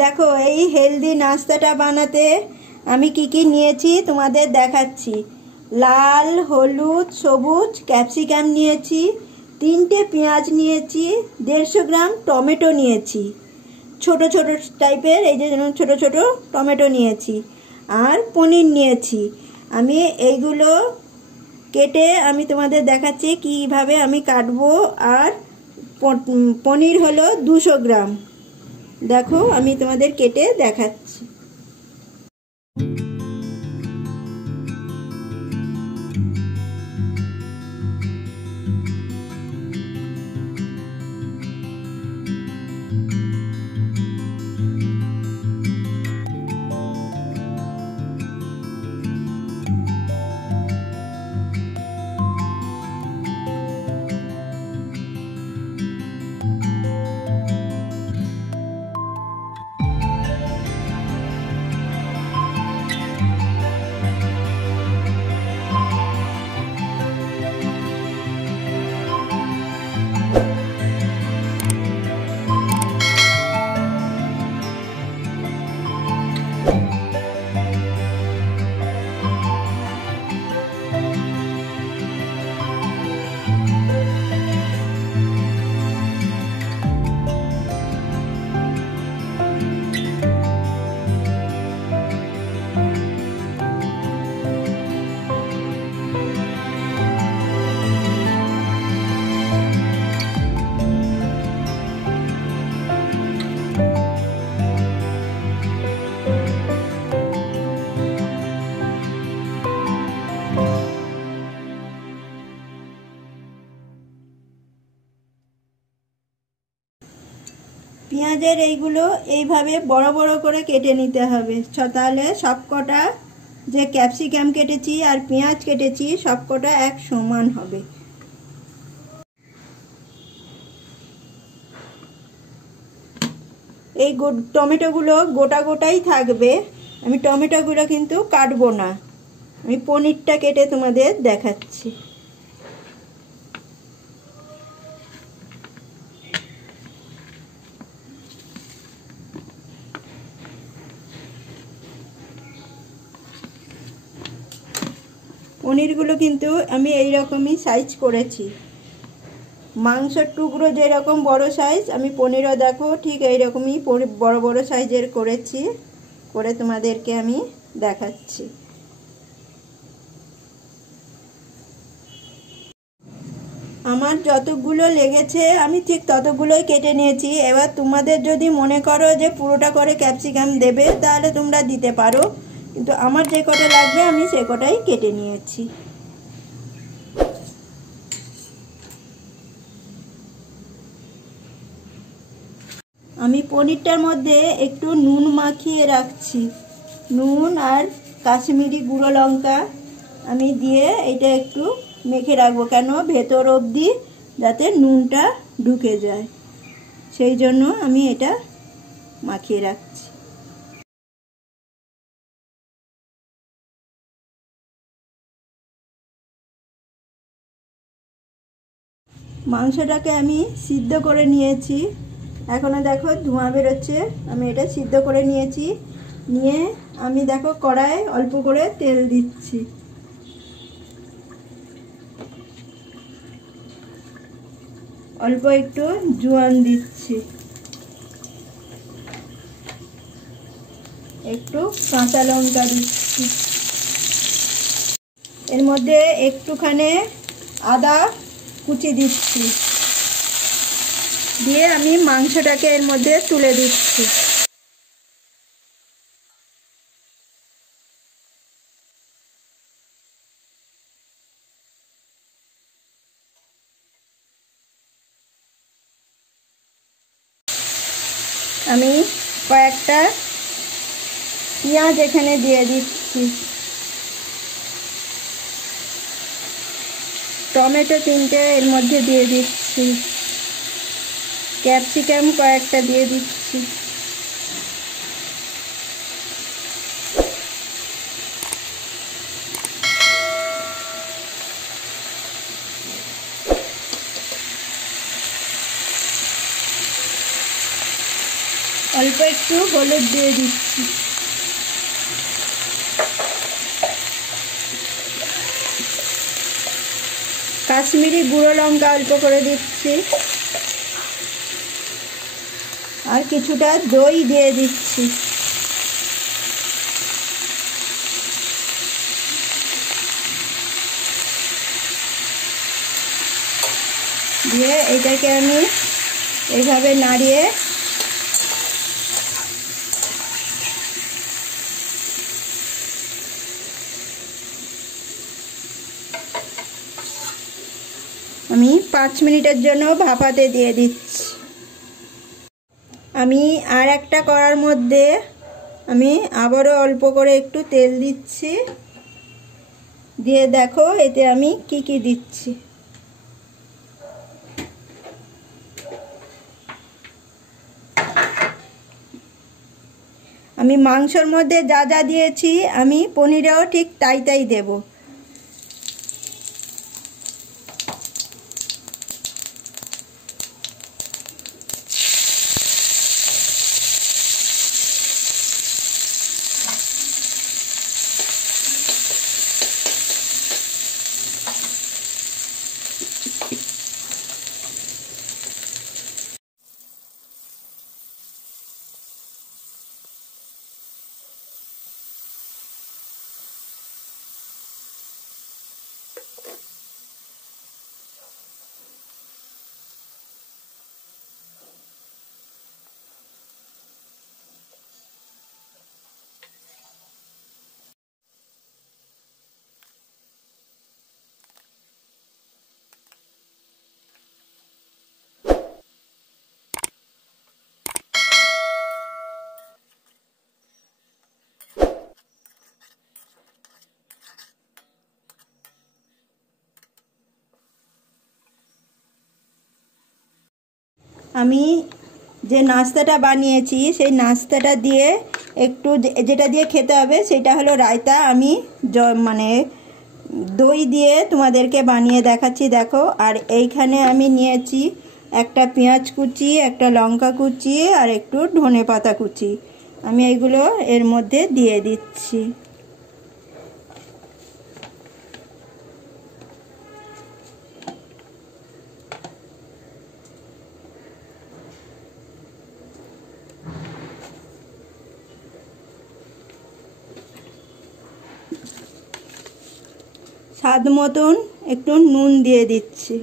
দেখো এই হেলদি নাস্তাটা বানাতে আমি কি নিয়েছি তোমাদের দেখাচ্ছি। লাল, হলুদ, সবুজ ক্যাপসিকাম নিয়েছি, 3টে পেঁয়াজ নিয়েছি, 150 গ্রাম টমেটো নিয়েছি, ছোট ছোট টাইপের, এই যে ছোট ছোট টমেটো নিয়েছি, আর পনির নিয়েছি। আমি এইগুলো কেটে আমি তোমাদের দেখাচ্ছি কিভাবে আমি কাটবো। আর পনির হলো 200 গ্রাম। দেখো আমি তোমাদের কেটে দেখাচ্ছি। পেঁয়াজের এইগুলো এইভাবে বড় বড় করে কেটে নিতে হবে, তাহলে সবকটা যে ক্যাপসিকাম কেটেছি আর পেঁয়াজ কেটেছি সবকটা এক সমান হবে। এই টমেটোগুলো গোটা গোটাই থাকবে, আমি টমেটোগুলো কিন্তু কাটবো না। আমি পনিরটা কেটে তোমাদের দেখাচ্ছি। পনিরগুলো কিন্তু আমি এই রকমই সাইজ করেছি। মাংসের টুকরো যেরকম বড় সাইজ, আমি পনিরও দেখো ঠিক এই রকমই বড় বড় সাইজের করেছি, করে তোমাদেরকে আমি দেখাচ্ছি। আমার যতগুলো লেগেছে আমি ঠিক ততগুলোই কেটে নিয়েছি। এবার তোমাদের যদি মনে করো যে পুরোটা করে ক্যাপসিকাম দেবে তাহলে তোমরা দিতে পারো, কিন্তু আমার যে কটা লাগবে আমি সে কটাই কেটে নিয়েছি। আমি পনিরটার মধ্যে একটু নুন মাখিয়ে রাখছি, নুন আর কাশ্মীরি গুঁড়ো লঙ্কা আমি দিয়ে এটা একটু মেখে রাখবো, কেন ভেতর অবধি যাতে নুনটা ঢুকে যায়, সেই জন্য আমি এটা মাখিয়ে রাখছি। মাংসটাকে আমি সিদ্ধ করে নিয়েছি, এখনো দেখো ধোঁয়া বেরোচ্ছে। আমি এটা সিদ্ধ করে নিয়েছি, নিয়ে আমি দেখো কড়ায় অল্প করে তেল দিচ্ছি। অল্প একটু জোয়ান দিচ্ছি, একটু কাঁচা লঙ্কা দিচ্ছি, এর মধ্যে একটুখানি আদা কুচি দিচ্ছি, দিয়ে আমি মাংসটাকে এর মধ্যে তুলে দিচ্ছি। আমি কয়েকটা পেঁয়াজ এখানে দিয়ে দিচ্ছি, টমেটো 3টে এর মধ্যে দিয়ে দিচ্ছি, ক্যাপসিকাম কয়েকটা দিয়ে দিচ্ছি, অল্প একটু হলুদ দিয়ে দিচ্ছি। কাশ্মীরি গুঁড়ো লঙ্কা অল্প করে দিচ্ছি, আর কিছুটা দই দিয়ে দিচ্ছি। দিয়ে এটাকে আমি এইভাবে নাড়িয়ে আমি 5 মিনিটের জন্য ভাপাতে দিয়ে দিচ্ছি। আমি আর একটা কড়ার মধ্যে আমি আবারও অল্প করে একটু তেল দিচ্ছি। দিয়ে দেখো এতে আমি কি কি দিচ্ছি। আমি মাংসর মধ্যে যা যা দিয়েছি আমি পনিরেও ঠিক তাই তাই দেব। আমি যে নাস্তাটা বানিয়েছি সেই নাস্তাটা দিয়ে একটু যেটা দিয়ে খেতে হবে সেটা হলো রায়তা। আমি মানে দই দিয়ে তোমাদেরকে বানিয়ে দেখাচ্ছি, দেখো। আর এইখানে আমি নিয়েছি একটা পেঁয়াজ কুচি, একটা লঙ্কা কুচি, আর একটু ধনেপাতা কুচি। আমি এগুলো এর মধ্যে দিয়ে দিচ্ছি। স্বাদ মতন একটু নুন দিয়ে দিচ্ছি।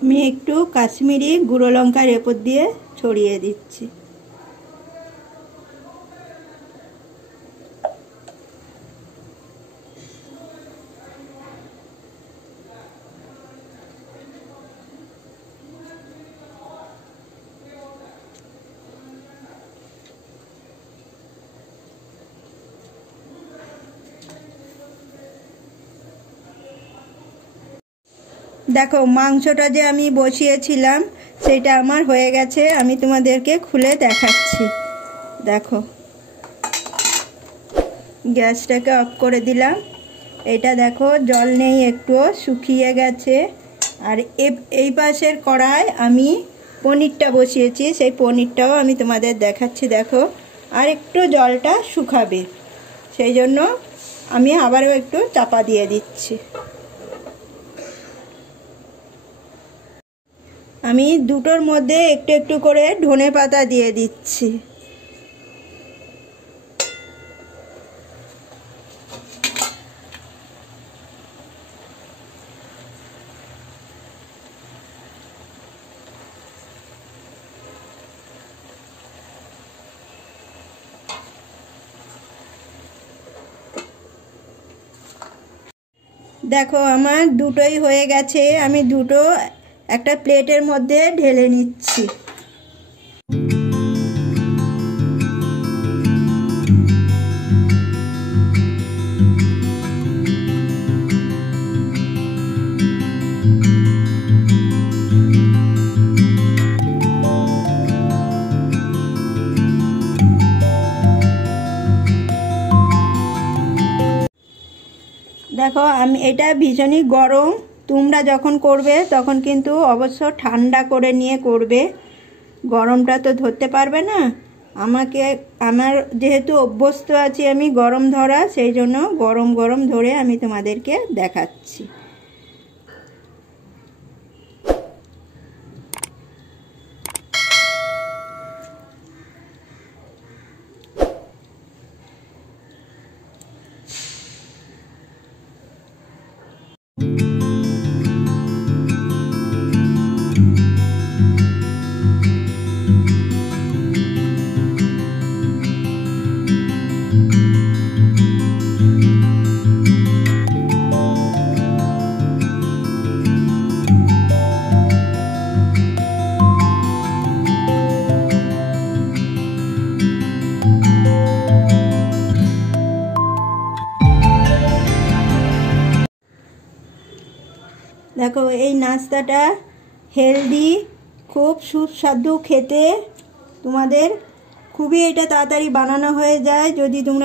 আমি একটু কাশ্মীরি গুঁড়ো লঙ্কার উপর দিয়ে ছড়িয়ে দিচ্ছি। দেখো মাংসটা যে আমি বসিয়েছিলাম সেটা আমার হয়ে গেছে। আমি তোমাদেরকে খুলে দেখাচ্ছি। দেখো, গ্যাসটাকে অফ করে দিলাম। এটা দেখো জল নেই, একটুও শুকিয়ে গেছে। আর এই পাশের কড়ায় আমি পনিরটা বসিয়েছি, সেই পনিরটাও আমি তোমাদের দেখাচ্ছি। দেখো, আর একটু জলটা শুকাবে, সেই জন্য আমি আবারও একটু চাপা দিয়ে দিচ্ছি। আমি দুটোর মধ্যে একটু একটু করে ধনেপাতা দিয়ে দিচ্ছি। দেখো আমার দুটোই হয়ে গেছে। আমি দুটো একটা প্লেটের মধ্যে ঢেলে নিচ্ছি। দেখো আমি এটা ভীষণই গরম, তোমরা যখন করবে তখন কিন্তু অবশ্য ঠান্ডা করে নিয়ে করবে, গরমটা তো ধরতে পারবে না। আমার যেহেতু অভ্যস্ত আছি আমি গরম ধরা, সেই জন্য গরম গরম ধরে আমি তোমাদেরকে দেখাচ্ছি। দেখো এই নাস্তাটা হেলদি, খুব সুস্বাদু খেতে, তোমাদের খুবই এটা তাড়াতাড়ি বানানো হয়ে যায় যদি তোমরা